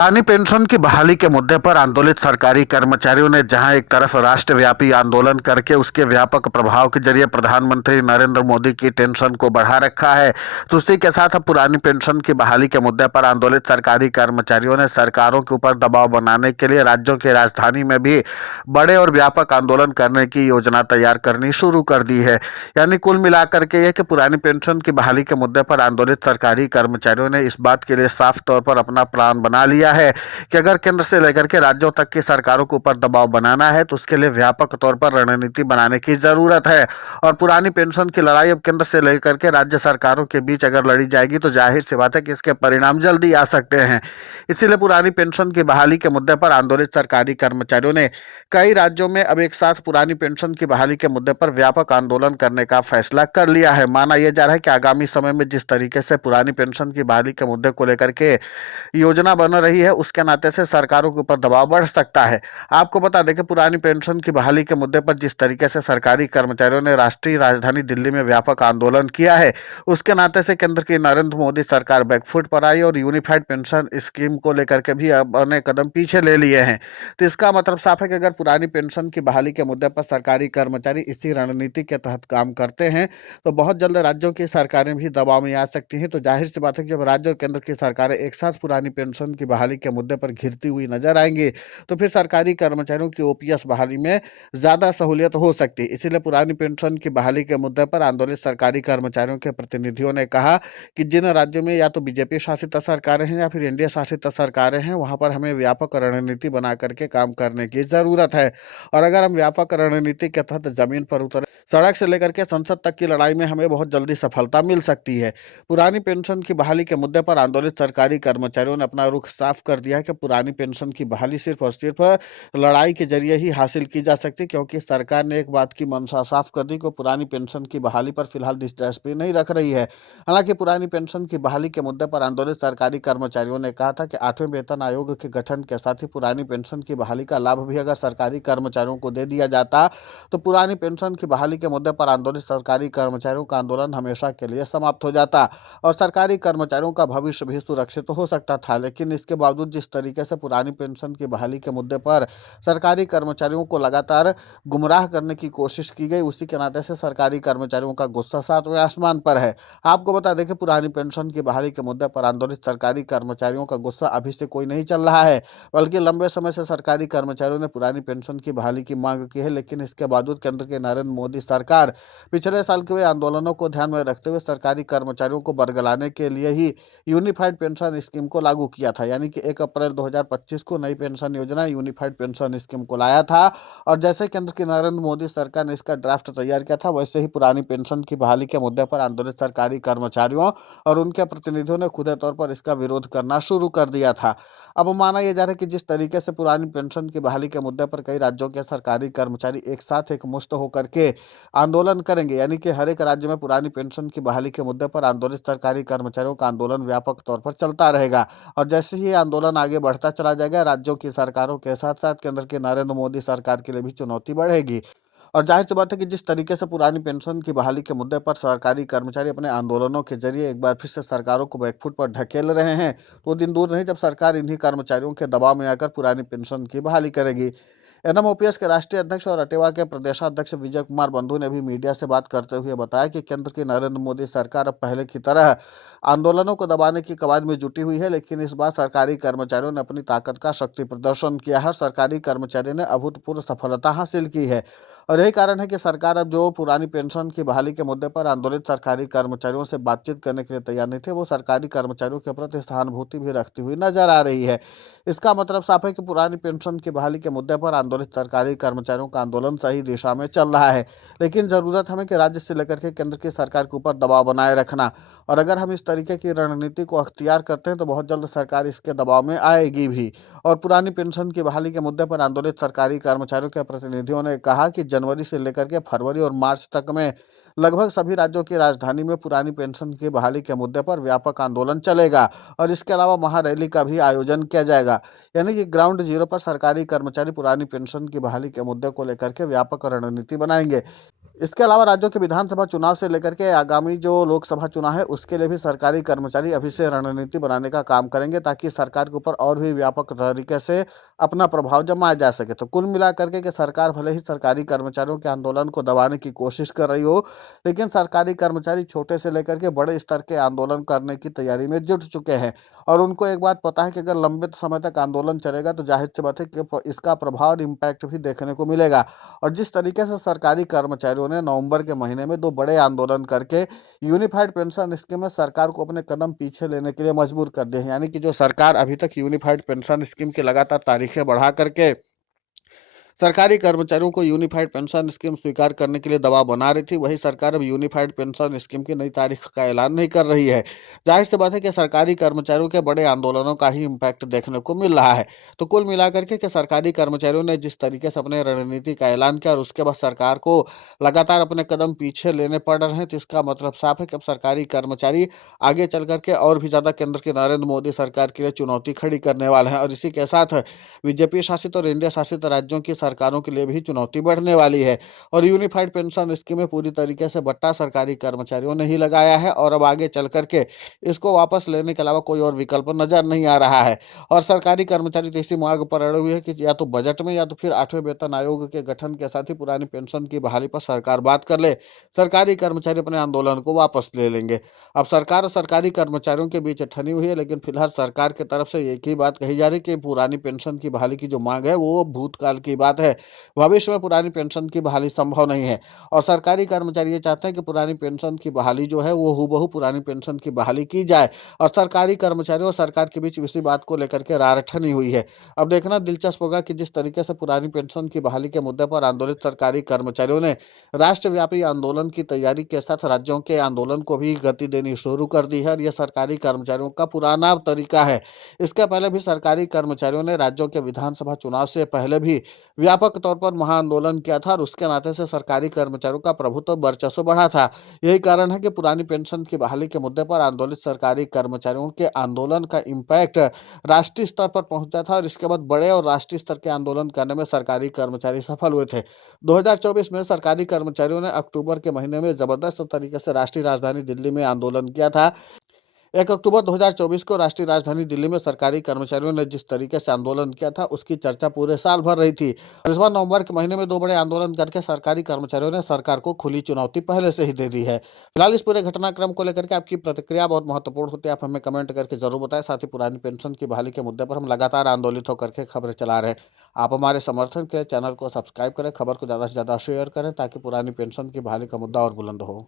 पुरानी पेंशन की बहाली के मुद्दे पर आंदोलित सरकारी कर्मचारियों ने जहां एक तरफ राष्ट्रव्यापी आंदोलन करके उसके व्यापक प्रभाव के जरिए प्रधानमंत्री नरेंद्र मोदी की टेंशन को बढ़ा रखा है, तो उसी के साथ अब पुरानी पेंशन की बहाली के मुद्दे पर आंदोलित सरकारी कर्मचारियों ने सरकारों के ऊपर दबाव बनाने के लिए राज्यों की राजधानी में भी बड़े और व्यापक आंदोलन करने की योजना तैयार करनी शुरू कर दी है। यानी कुल मिलाकर के यह कि पुरानी पेंशन की बहाली के मुद्दे पर आंदोलित सरकारी कर्मचारियों ने इस बात के लिए साफ तौर पर अपना प्लान बना लिया है कि अगर केंद्र से लेकर के राज्यों तक की सरकारों के ऊपर दबाव बनाना है तो उसके लिए व्यापक तौर पर रणनीति बनाने की जरूरत है। और पुरानी पेंशन की लड़ाई अब केंद्र से लेकर के राज्य सरकारों के बीच अगर लड़ी जाएगी तो जाहिर सी बात है कि इसके परिणाम जल्दी आ सकते हैं। इसीलिए पुरानी पेंशन की बहाली के मुद्दे पर आंदोलित सरकारी कर्मचारियों ने कई राज्यों में अब एक साथ पुरानी पेंशन की बहाली के मुद्दे पर व्यापक आंदोलन करने का फैसला कर लिया है। माना यह जा रहा है कि आगामी समय में जिस तरीके से पुरानी पेंशन की बहाली के मुद्दे को लेकर के योजना बन रही है उसके नाते से सरकारों के ऊपर दबाव बढ़ सकता है। आपको बता दें कि पुरानी पेंशन की बहाली के मुद्दे पर जिस तरीके से सरकारी कर्मचारियों ने राष्ट्रीय राजधानी दिल्ली में व्यापक आंदोलन किया है उसके नाते से केंद्र की नरेंद्र मोदी सरकार बैकफुट पर आई और यूनिफाइड पेंशन स्कीम को लेकर के भी अब अनेक कदम पीछे ले लिए हैं। तो इसका मतलब साफ है कि अगर पुरानी पेंशन की बहाली के मुद्दे पर सरकारी कर्मचारी इसी रणनीति के तहत काम करते हैं तो बहुत जल्द राज्यों की सरकारें भी दबाव में आ सकती हैं। तो जाहिर सी बात है कि जब राज्य और केंद्र की सरकारें एक साथ पुरानी पेंशन की बहाली के मुद्दे पर घिरती हुई नजर आएंगी तो फिर सरकारी कर्मचारियों की ओपीएस बहाली में ज्यादा सहूलियत हो सकती है। इसीलिए पुरानी पेंशन की बहाली के मुद्दे पर आंदोलित सरकारी कर्मचारियों के प्रतिनिधियों ने कहा कि जिन राज्यों में या तो बीजेपी शासित सरकारें हैं या फिर एनडीए शासित सरकारें हैं वहां पर हमें व्यापक रणनीति बना करके काम करने की जरूरत है। और अगर हम व्यापक रणनीति के तहत जमीन पर उतर सड़क से लेकर के संसद तक की लड़ाई में हमें बहुत जल्दी सफलता मिल सकती है। पुरानी पेंशन की बहाली के मुद्दे पर आंदोलित सरकारी कर्मचारियों ने अपना रुख साफ कर दिया है कि पुरानी पेंशन की बहाली सिर्फ और सिर्फ लड़ाई के जरिए ही हासिल की जा सकती, क्योंकि सरकार ने एक बात की मंशा साफ कर दी कि पुरानी पेंशन की बहाली पर फिलहाल दिलचस्पी नहीं रख रही है। हालांकि पुरानी पेंशन की बहाली के मुद्दे पर आंदोलित सरकारी कर्मचारियों ने कहा था कि 8वें वेतन आयोग के गठन के साथ ही पुरानी पेंशन की बहाली का लाभ भी अगर सरकारी कर्मचारियों को दे दिया जाता तो पुरानी पेंशन की बहाली के मुद्दे पर आंदोलित सरकारी कर्मचारियों का आंदोलन हमेशा के लिए समाप्त हो जाता और सरकारी कर्मचारियों का भविष्य भी सुरक्षित हो सकता था। लेकिन इसके बावजूद जिस तरीके से पुरानी पेंशन की बहाली के मुद्दे पर सरकारी कर्मचारियों को लगातार गुमराह करने की कोशिश की गई, उसी के नाते से सरकारी कर्मचारियों का गुस्सा 7वें आसमान पर है। आपको बता दें कि पुरानी पेंशन की बहाली के मुद्दे पर आंदोलित सरकारी कर्मचारियों का गुस्सा अभी से कोई नहीं चल रहा है, बल्कि लंबे समय से सरकारी कर्मचारियों ने पुरानी पेंशन की बहाली की मांग की है। लेकिन इसके बावजूद केंद्र के नरेंद्र मोदी सरकार पिछले साल के हुए आंदोलनों को ध्यान में रखते हुए सरकारी कर्मचारियों को बरगलाने के लिए ही यूनिफाइड पेंशन स्कीम को लागू किया था। यानी कि 1 अप्रैल 2025 को नई पेंशन योजना यूनिफाइड पेंशन स्कीम को लाया था और जैसे केंद्र की नरेंद्र मोदी सरकार ने इसका ड्राफ्ट तैयार किया था वैसे ही पुरानी पेंशन की बहाली के मुद्दे पर आंदोलित सरकारी कर्मचारियों और उनके प्रतिनिधियों ने खुले तौर पर इसका विरोध करना शुरू कर दिया था। अब माना यह जा रहा है कि जिस तरीके से पुरानी पेंशन की बहाली के मुद्दे पर कई राज्यों के सरकारी कर्मचारी एक साथ एक मुश्त होकर के आंदोलन करेंगे, यानी कि हर एक राज्य में पुरानी पेंशन की बहाली के मुद्दे पर आंदोलित सरकारी कर्मचारियों का आंदोलन व्यापक तौर पर चलता रहेगा। और जैसे ही आंदोलन आगे बढ़ता चला जाएगा राज्यों की सरकारों के साथ साथ केंद्र की नरेंद्र मोदी सरकार के लिए भी चुनौती बढ़ेगी। और जाहिर सी बात है कि जिस तरीके से पुरानी पेंशन की बहाली के मुद्दे पर सरकारी कर्मचारी अपने आंदोलनों के जरिए एक बार फिर से सरकारों को बैकफुट पर ढकेल रहे हैं, तो दिन दूर नहीं जब सरकार इन्हीं कर्मचारियों के दबाव में आकर पुरानी पेंशन की बहाली करेगी। एनएमओपीएस के राष्ट्रीय अध्यक्ष और अटेवा के प्रदेशाध्यक्ष विजय कुमार बंधु ने भी मीडिया से बात करते हुए बताया कि केंद्र की नरेंद्र मोदी सरकार अब पहले की तरह आंदोलनों को दबाने की कवायद में जुटी हुई है, लेकिन इस बार सरकारी कर्मचारियों ने अपनी ताकत का शक्ति प्रदर्शन किया है। सरकारी कर्मचारियों ने अभूतपूर्व सफलता हासिल की है और यही कारण है कि सरकार अब जो पुरानी पेंशन की बहाली के मुद्दे पर आंदोलित सरकारी कर्मचारियों से बातचीत करने के लिए तैयार नहीं थे, वो सरकारी कर्मचारियों के प्रति सहानुभूति भी रखती हुई नजर आ रही है। इसका मतलब साफ है कि पुरानी पेंशन की बहाली के मुद्दे पर आंदोलित सरकारी कर्मचारियों का आंदोलन सही दिशा में चल रहा है, लेकिन जरूरत हमें कि राज्य से लेकर के केंद्र की सरकार के ऊपर दबाव बनाए रखना। और अगर हम इस तरीके की रणनीति को अख्तियार करते हैं तो बहुत जल्द सरकार इसके दबाव में आएगी भी। और पुरानी पेंशन की बहाली के मुद्दे पर आंदोलित सरकारी कर्मचारियों के प्रतिनिधियों ने कहा कि जनवरी से लेकर के फरवरी और मार्च तक में लगभग सभी राज्यों की राजधानी में पुरानी पेंशन की बहाली के मुद्दे पर व्यापक आंदोलन चलेगा और इसके अलावा महारैली का भी आयोजन किया जाएगा। यानी कि ग्राउंड जीरो पर सरकारी कर्मचारी पुरानी पेंशन की बहाली के मुद्दे को लेकर के व्यापक रणनीति बनाएंगे। इसके अलावा राज्यों के विधानसभा चुनाव से लेकर के आगामी जो लोकसभा चुनाव है उसके लिए भी सरकारी कर्मचारी अभी से रणनीति बनाने का काम करेंगे ताकि सरकार के ऊपर और भी व्यापक तरीके से अपना प्रभाव जमाया जा सके। तो कुल मिला करके कि सरकार भले ही सरकारी कर्मचारियों के आंदोलन को दबाने की कोशिश कर रही हो, लेकिन सरकारी कर्मचारी छोटे से लेकर के बड़े स्तर के आंदोलन करने की तैयारी में जुट चुके हैं। और उनको एक बात पता है कि अगर लंबे समय तक आंदोलन चलेगा तो जाहिर सी बात है कि इसका प्रभाव और इम्पैक्ट भी देखने को मिलेगा। और जिस तरीके से सरकारी कर्मचारियों ने नवंबर के महीने में 2 बड़े आंदोलन करके यूनिफाइड पेंशन स्कीम में सरकार को अपने कदम पीछे लेने के लिए मजबूर कर दिए हैं। यानी कि जो सरकार अभी तक यूनिफाइड पेंशन स्कीम की लगातार तारीखें बढ़ा करके सरकारी कर्मचारियों को यूनिफाइड पेंशन स्कीम स्वीकार करने के लिए दबाव बना रही थी, वही सरकार अब यूनिफाइड पेंशन स्कीम की नई तारीख का ऐलान नहीं कर रही है। जाहिर सी बात है कि सरकारी कर्मचारियों के बड़े आंदोलनों का ही इम्पैक्ट देखने को मिल रहा है। तो कुल मिलाकर के कि सरकारी कर्मचारियों ने जिस तरीके से अपने रणनीति का ऐलान किया और उसके बाद सरकार को लगातार अपने कदम पीछे लेने पड़ रहे हैं, तो इसका मतलब साफ है कि अब सरकारी कर्मचारी आगे चल करके और भी ज्यादा केंद्र की नरेंद्र मोदी सरकार के लिए चुनौती खड़ी करने वाले हैं। और इसी के साथ बीजेपी शासित और इंडिया शासित राज्यों की सरकारों के लिए भी चुनौती बढ़ने वाली है। और यूनिफाइड पेंशन स्कीम में पूरी तरीके से बट्टा सरकारी कर्मचारियों ने ही लगाया है और अब आगे चल करके इसको वापस लेने के अलावा कोई और विकल्प नजर नहीं आ रहा है। और सरकारी कर्मचारी तो इसी मांग पर अड़े हुए हैं कि या तो बजट में या तो फिर 8वें वेतन आयोग के गठन के साथ ही पुरानी पेंशन की बहाली पर सरकार बात कर ले, सरकारी कर्मचारी अपने आंदोलन को वापस ले लेंगे। अब सरकार और सरकारी कर्मचारियों के बीच ठनी हुई है, लेकिन फिलहाल सरकार की तरफ से एक ही बात कही जा रही है कि पुरानी पेंशन की बहाली की जो मांग है वो भूतकाल की बात है, भविष्य में पुरानी पेंशन की बहाली संभव नहीं है। और सरकारी कर्मचारी ये चाहते हैं कि पुरानी पेंशन की बहाली जो है वो हूबहू पुरानी पेंशन की बहाली की जाए। और सरकारी कर्मचारियों और सरकार के बीच इसी बात को लेकर के रार ठनी हुई है। अब देखना दिलचस्प होगा कि जिस तरीके से पुरानी पेंशन की बहाली के मुद्दे पर आंदोलित सरकारी कर्मचारियों ने राष्ट्रव्यापी आंदोलन की तैयारी के साथ राज्यों के आंदोलन को भी गति देनी शुरू कर दी है। और यह सरकारी कर्मचारियों का पुराना तरीका है। इसके पहले भी सरकारी कर्मचारियों ने राज्यों के विधानसभा चुनाव से पहले भी व्यापक तौर पर महाआंदोलन किया था और उसके नाते से सरकारी कर्मचारियों का प्रभुत्व वर्चस्व बढ़ा था। यही कारण है कि पुरानी पेंशन की बहाली के मुद्दे पर आंदोलित सरकारी कर्मचारियों के आंदोलन का इम्पैक्ट राष्ट्रीय स्तर पर पहुंचा था और इसके बाद बड़े और राष्ट्रीय स्तर के आंदोलन करने में सरकारी कर्मचारी सफल हुए थे। 2024 में सरकारी कर्मचारियों ने अक्टूबर के महीने में जबरदस्त तरीके से राष्ट्रीय राजधानी दिल्ली में आंदोलन किया था। 1 अक्टूबर 2024 को राष्ट्रीय राजधानी दिल्ली में सरकारी कर्मचारियों ने जिस तरीके से आंदोलन किया था उसकी चर्चा पूरे साल भर रही थी। इस बार नवंबर के महीने में 2 बड़े आंदोलन करके सरकारी कर्मचारियों ने सरकार को खुली चुनौती पहले से ही दे दी है। फिलहाल इस पूरे घटनाक्रम को लेकर के आपकी प्रतिक्रिया बहुत महत्वपूर्ण होती है, आप हमें कमेंट करके जरूर बताएं। साथ ही पुरानी पेंशन की बहाली के मुद्दे पर हम लगातार आंदोलित होकर के खबरें चला रहे हैं। आप हमारे समर्थन के लिए चैनल को सब्सक्राइब करें, खबर को ज़्यादा से ज़्यादा शेयर करें ताकि पुरानी पेंशन की बहाली का मुद्दा और बुलंद हो।